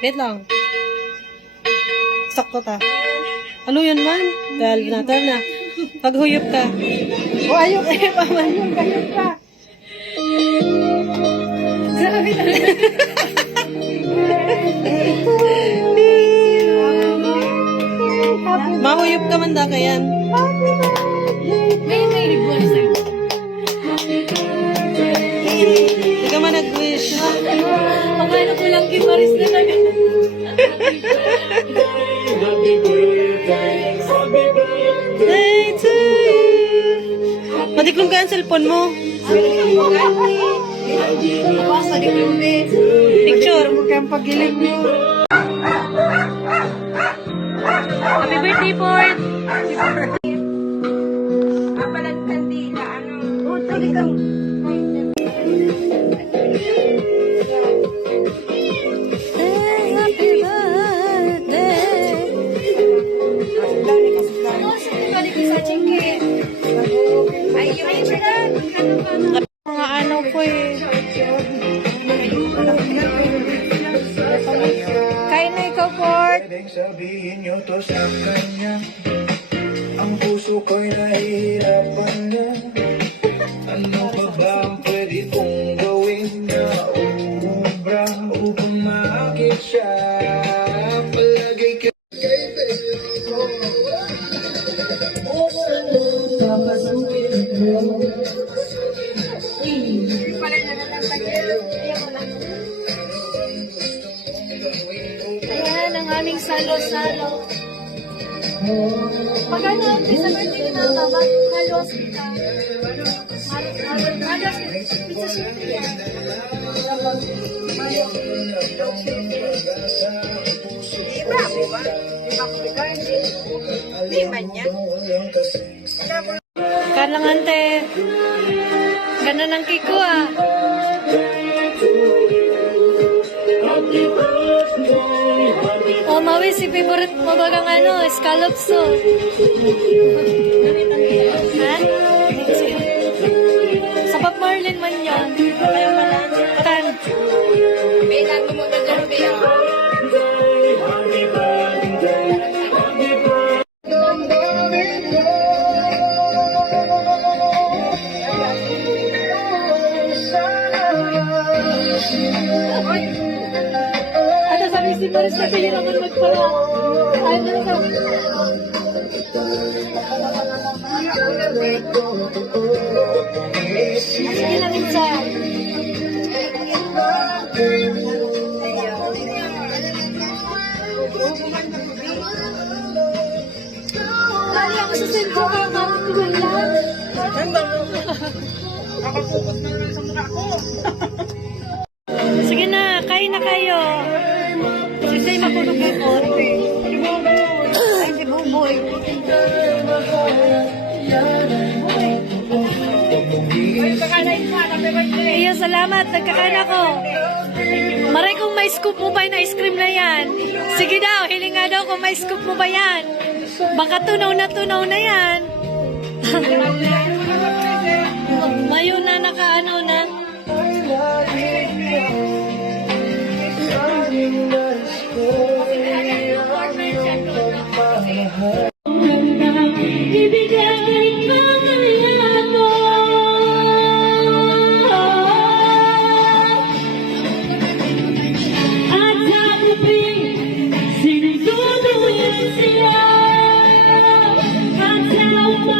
Wait lang. Sakto ta. Ano yun man? Tal na. Paghuyop ka. O ayok eh, paman yun. Hayop ka. Grabe na. Mahuyop ka man da kayan. May ribbon sa'yo. Hindi ka man nag-wish. Pagkano ko lang kay Maris na lang. Day to you. Matiklong ka ang cellphone mo. Basta di ko Picture. kayang pag-ilig mo. Happy birthday, Ford. Kapalag kandila, ano? Oh, tuloy kang... Happy birthday. Mga ano ko eh. Kain na ikaw, Ford. Pwedeng sabihin nyo to sa kanya. Ang puso ko'y nahihirapan na. Ano pa ba ang pwede kong gawin na umubra upang maakit siya? Palagay ka papasukin mo. Ayan ang aming salo-salo. Pag ano, sa birthday ko na tama, halos kita. Halos pizza Sophia. Kanang ante. Ganon ang kiko ah. O mawi si favorite mo bagang ano, scallops so. Ha? Sa Bob Marlin man yun. Ayaw pala. Kan. May nato mo gagarbe ah. Ano sabi si Maris na kayo naman magpara? Ano sabi? Sige na minsan. Lali ako sa sentro ka, parang tulang. Sige na, kain na kayo. Sisay makulog ng konti. Ay, si Buboy. Iyo, salamat. Nagkakain ako. Maray kung may scoop mo ba yung ice cream na yan. Sige daw, hiling nga daw kung may scoop mo ba yan. Baka tunaw na yan. Mayo na nakaano na. Ibigay mga mo. At sakupin, sinusuduyan siya. At sa umaga,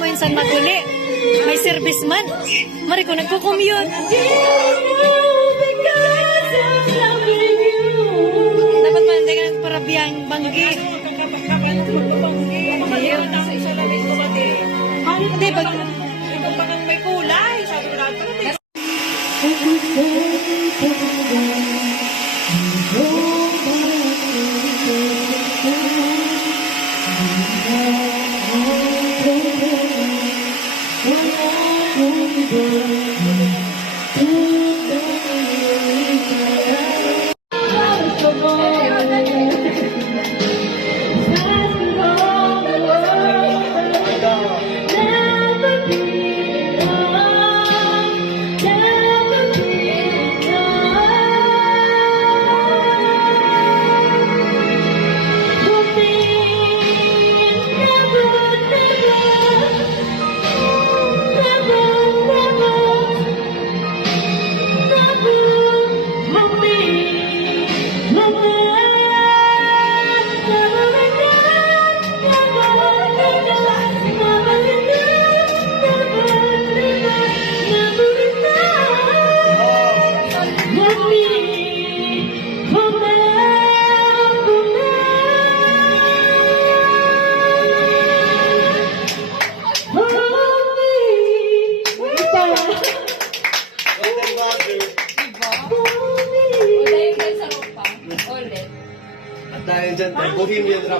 minsan maguli. May service man. Mari ko nagko-commute. Dapat man, hindi ka At dahil dyan, Bohemian Rhapsody.